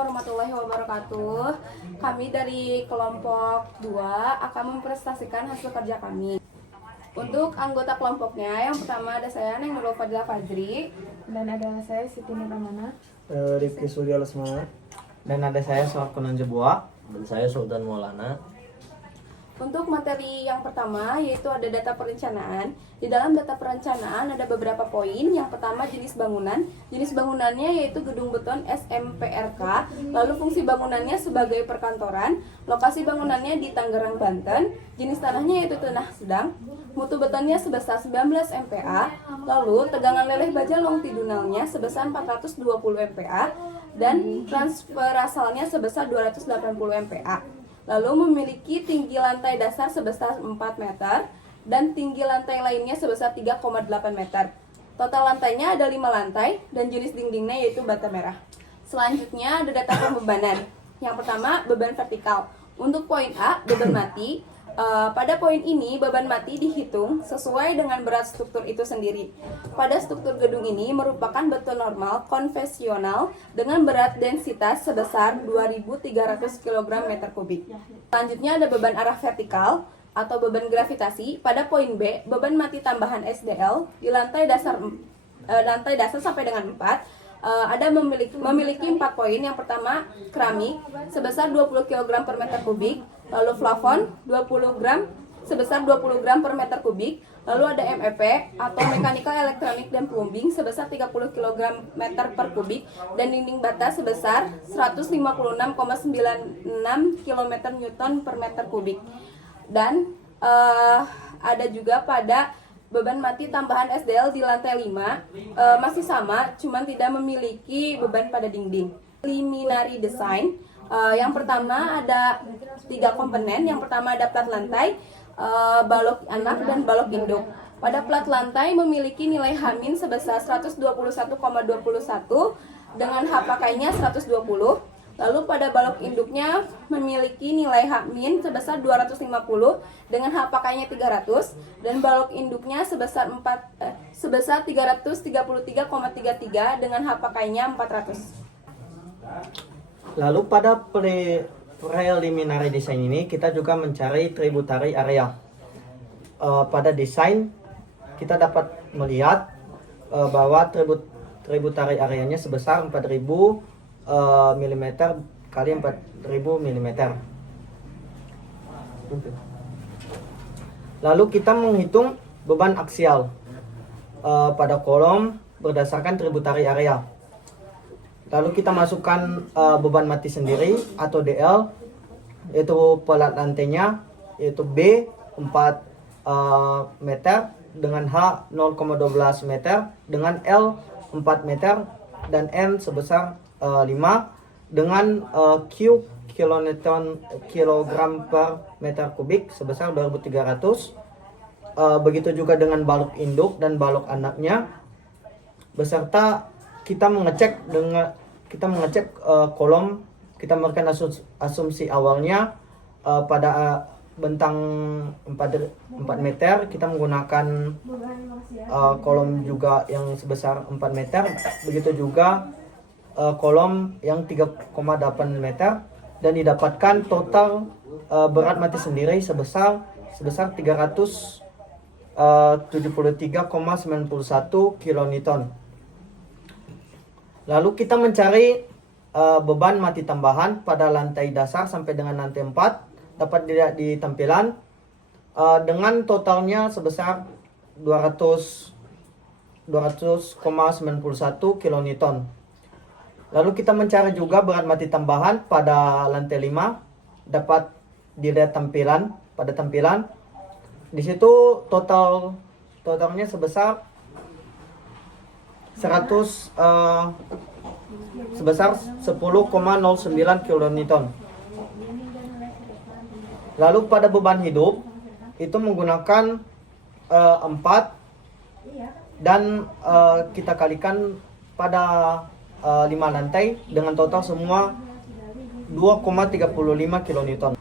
warahmatullahi wabarakatuh. Kami dari kelompok 2 akan mempresentasikan hasil kerja kami. Untuk anggota kelompoknya, yang pertama ada saya Neng Nurul Fadila Fajri, Dan ada saya Siti Nurmana. Rifki Surya Lesmana. Dan ada saya Soakunan Jebua. Dan saya Sultan Maulana. Untuk materi yang pertama yaitu ada data perencanaan. Di dalam data perencanaan ada beberapa poin. Yang pertama jenis bangunan. Jenis bangunannya yaitu gedung beton SMPRK. Lalu fungsi bangunannya sebagai perkantoran. Lokasi bangunannya di Tangerang, Banten. Jenis tanahnya yaitu tanah sedang. Mutu betonnya sebesar 19 MPa. Lalu tegangan leleh baja longitudinalnya sebesar 420 MPa. Dan transfer asalnya sebesar 280 MPa. Lalu memiliki tinggi lantai dasar sebesar 4 meter dan tinggi lantai lainnya sebesar 3,8 meter. Total lantainya ada 5 lantai dan jenis dindingnya yaitu bata merah. Selanjutnya ada data pembebanan. Yang pertama beban vertikal. Untuk poin A, beban mati. Pada poin ini beban mati dihitung sesuai dengan berat struktur itu sendiri. Pada struktur gedung ini merupakan beton normal konvensional dengan berat densitas sebesar 2.300 kg meter kubik. Selanjutnya ada beban arah vertikal atau beban gravitasi. Pada poin B, beban mati tambahan SDL di lantai dasar sampai dengan 4 ada memiliki 4 poin. Yang pertama keramik sebesar 20 kg per meter kubik, lalu plafon 20 gram sebesar 20 gram per meter kubik, lalu ada MEP atau mekanikal elektronik dan plumbing sebesar 30 kg meter per kubik, dan dinding bata sebesar 156,96 km Newton per meter kubik. Dan ada juga pada beban mati tambahan SDL di lantai 5 masih sama, cuman tidak memiliki beban pada dinding. Preliminary design. Yang pertama ada 3 komponen. Yang pertama ada plat lantai, balok anak, dan balok induk. Pada plat lantai memiliki nilai H- sebesar 121,21 dengan H pakainya 120. Lalu pada balok induknya memiliki nilai H- sebesar 250 dengan H pakainya 300 dan balok induknya sebesar 333,33 dengan H pakainya 400. Lalu pada preliminary design ini kita juga mencari tributary area. Pada desain kita dapat melihat bahwa tributary areanya sebesar 4.000 mm kali 4.000 mm. Lalu kita menghitung beban aksial pada kolom berdasarkan tributary area. Lalu kita masukkan beban mati sendiri atau DL, yaitu plat lantainya yaitu B 4 meter dengan H 0,12 meter dengan L 4 meter dan N sebesar 5 dengan Q kilogram per meter kubik sebesar 2.300. Begitu juga dengan balok induk dan balok anaknya, beserta kita mengecek kolom. Kita memberikan asumsi awalnya pada bentang 4 meter kita menggunakan kolom juga yang sebesar 4 meter. Begitu juga kolom yang 3,8 meter, dan didapatkan total berat mati sendiri sebesar 373,91 kilonewton. Lalu kita mencari beban mati tambahan pada lantai dasar sampai dengan lantai 4, dapat dilihat di tampilan dengan totalnya sebesar 200,91 kilonewton. Lalu kita mencari juga berat mati tambahan pada lantai 5, dapat dilihat pada tampilan. Di situ totalnya sebesar 10,09 kilonewton. Lalu pada beban hidup itu menggunakan 4 dan kita kalikan pada 5 lantai dengan total semua 2,35 kilonewton.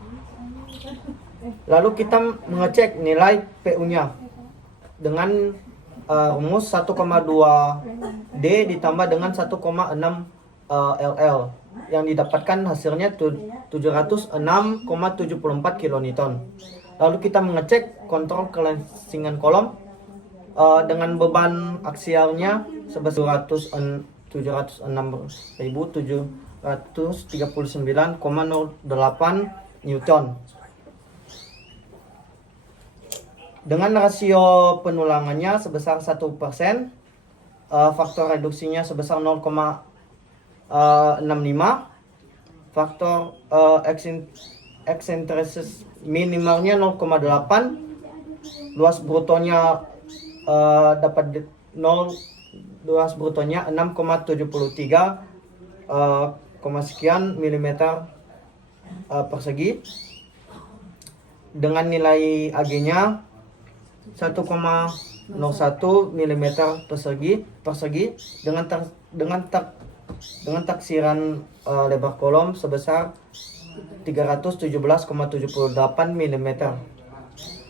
Lalu kita mengecek nilai PU-nya dengan rumus 1,2 D ditambah dengan 1,6 LL. yang didapatkan hasilnya 706,74 kilonewton. Lalu kita mengecek kontrol kelensingan kolom dengan beban aksialnya sebesar 706.739,08 Newton. Dengan rasio penulangannya sebesar 1%, faktor reduksinya sebesar 0,65, faktor eksentrisitas minimalnya 0,8, luas brutonya luas brutonya 6,73 sekian milimeter persegi, dengan nilai Ag-nya 1,01 mm persegi dengan taksiran lebar kolom sebesar 317,78 mm.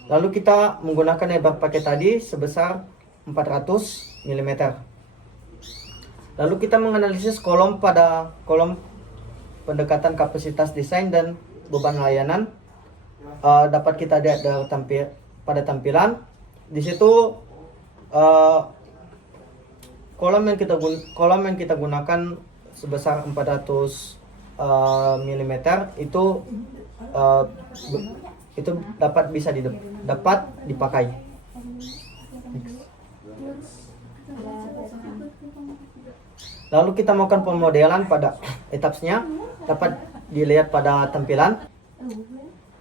Lalu kita menggunakan lebar paket tadi sebesar 400 mm. Lalu kita menganalisis kolom pada kolom pendekatan kapasitas desain dan beban layanan. Dapat kita lihat dari pada tampilan. Di situ kolom yang kita gunakan sebesar 400 mm itu dapat dipakai. Lalu kita melakukan pemodelan pada etapsnya, dapat dilihat pada tampilan.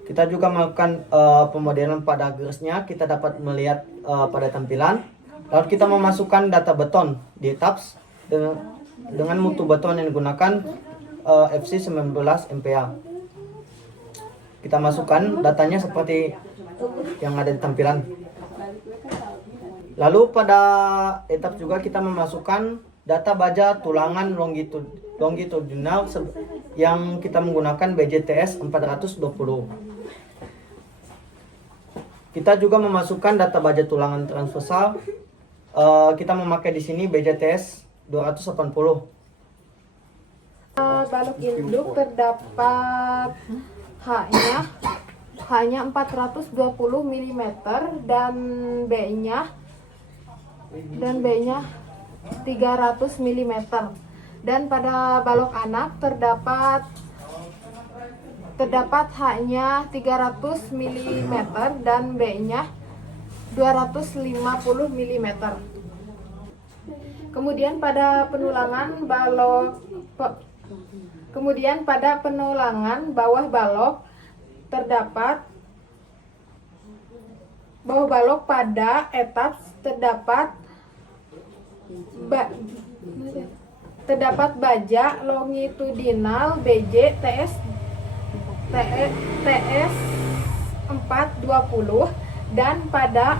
Kita juga melakukan pemodelan pada garisnya, kita dapat melihat pada tampilan. Lalu kita memasukkan data beton di etaps dengan mutu beton yang digunakan FC 19 MPa. Kita masukkan datanya seperti yang ada di tampilan. Lalu pada etap juga kita memasukkan data baja tulangan longitudinal yang kita menggunakan BJTS 420. Kita juga memasukkan data baja tulangan transversal. Kita memakai di sini BJTS 280. Balok induk terdapat hanya 420 mm dan B-nya 300 mm. Dan pada balok anak terdapat hanya 300 mm dan B-nya 250 mm. Kemudian pada penulangan bawah balok pada etap terdapat baja longitudinal BJ TS 420 dan pada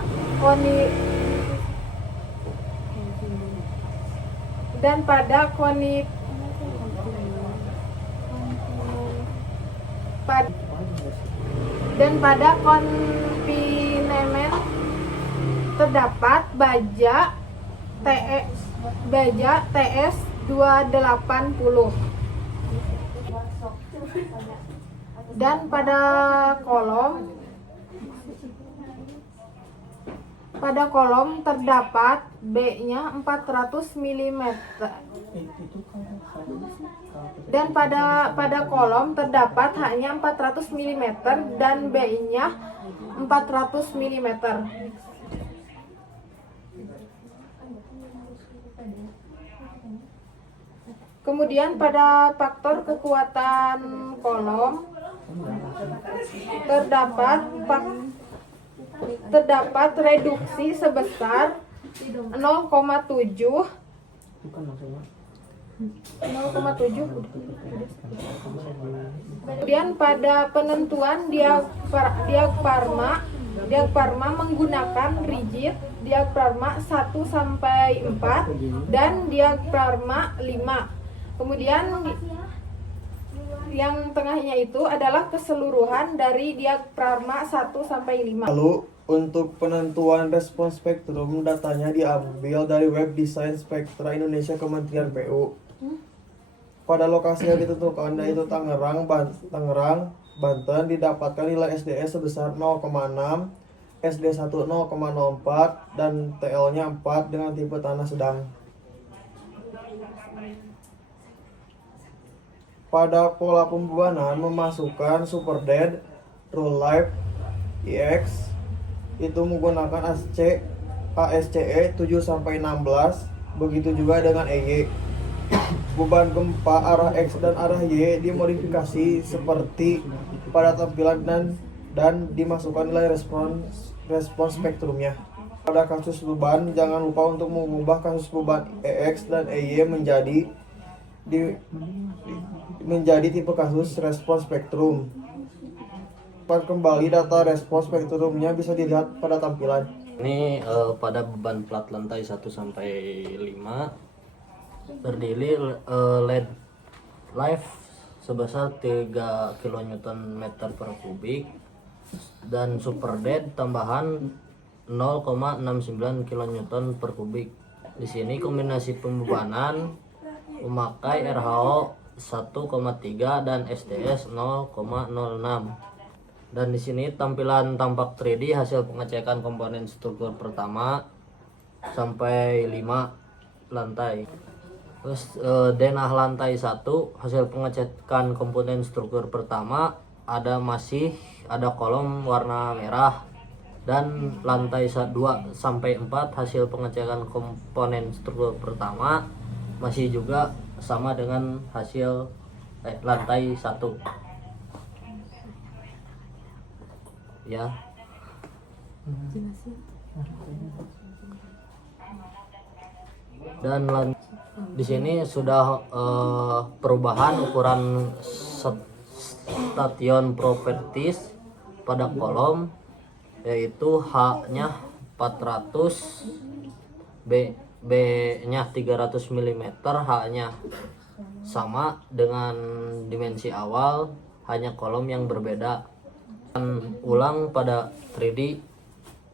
konfinemen terdapat baja TS 280 dan pada kolom terdapat B-nya 400 mm. Dan pada kolom terdapat hanya 400 mm dan B-nya 400 mm. Kemudian pada faktor kekuatan kolom terdapat reduksi sebesar 0,7. Kemudian pada penentuan diafragma menggunakan rigid diafragma 1 sampai 4 dan diafragma 5. Kemudian yang tengahnya itu adalah keseluruhan dari diafragma 1 sampai 5. Lalu untuk penentuan respons spektrum, datanya diambil dari web desain spektra Indonesia Kementerian PU. pada lokasi yang ditentukan yaitu Tangerang, Banten didapatkan nilai SDE sebesar 0,6, SD1 0,04 dan TL-nya 4 dengan tipe tanah sedang. Pada pola pembebanan memasukkan Super Dead, Rule Life, IX itu menggunakan ASCE 7-16, begitu juga dengan EY. Beban gempa arah X dan arah Y dimodifikasi seperti pada tampilan dan dimasukkan nilai respons spektrumnya. Pada kasus beban, jangan lupa untuk mengubah kasus beban EX dan EY menjadi tipe kasus respons spektrum. Kembali data respons spektrumnya bisa dilihat pada tampilan. Ini pada beban plat lantai 1 sampai 5 berdiri LED live sebesar 3 kN meter per kubik dan Super Dead tambahan 0,69 kN per kubik. Di sini kombinasi pembebanan memakai RHO 1,3 dan SDS 0,06. Dan di sini tampilan tampak 3D hasil pengecekan komponen struktur pertama sampai 5 lantai. Terus denah lantai 1 hasil pengecekan komponen struktur pertama masih ada kolom warna merah, dan lantai 2 sampai 4 hasil pengecekan komponen struktur pertama masih juga sama dengan hasil lantai 1 ya. Dan di sini sudah perubahan ukuran station properties pada kolom, yaitu H-nya 400, B-nya 300 mm, H-nya sama dengan dimensi awal, hanya kolom yang berbeda. Dan ulang pada 3D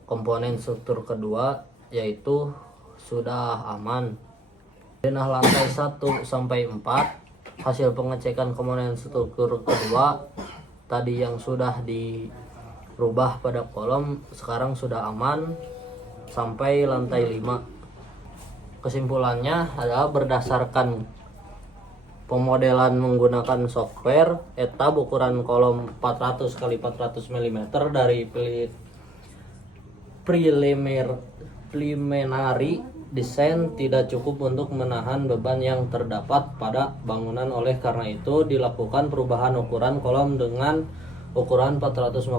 komponen struktur kedua, yaitu sudah aman. Denah lantai 1 sampai 4 hasil pengecekan komponen struktur kedua tadi yang sudah dirubah pada kolom sekarang sudah aman sampai lantai 5. Kesimpulannya adalah berdasarkan pemodelan menggunakan software, etab ukuran kolom 400 x 400 mm dari preliminary desain tidak cukup untuk menahan beban yang terdapat pada bangunan. Oleh karena itu dilakukan perubahan ukuran kolom dengan ukuran 450 x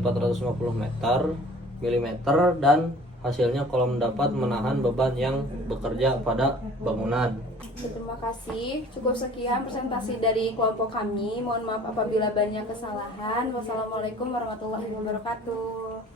450 mm dan hasilnya kolom dapat menahan beban yang bekerja pada bangunan. Terima kasih. Cukup sekian presentasi dari kelompok kami. Mohon maaf apabila banyak kesalahan. Wassalamualaikum warahmatullahi wabarakatuh.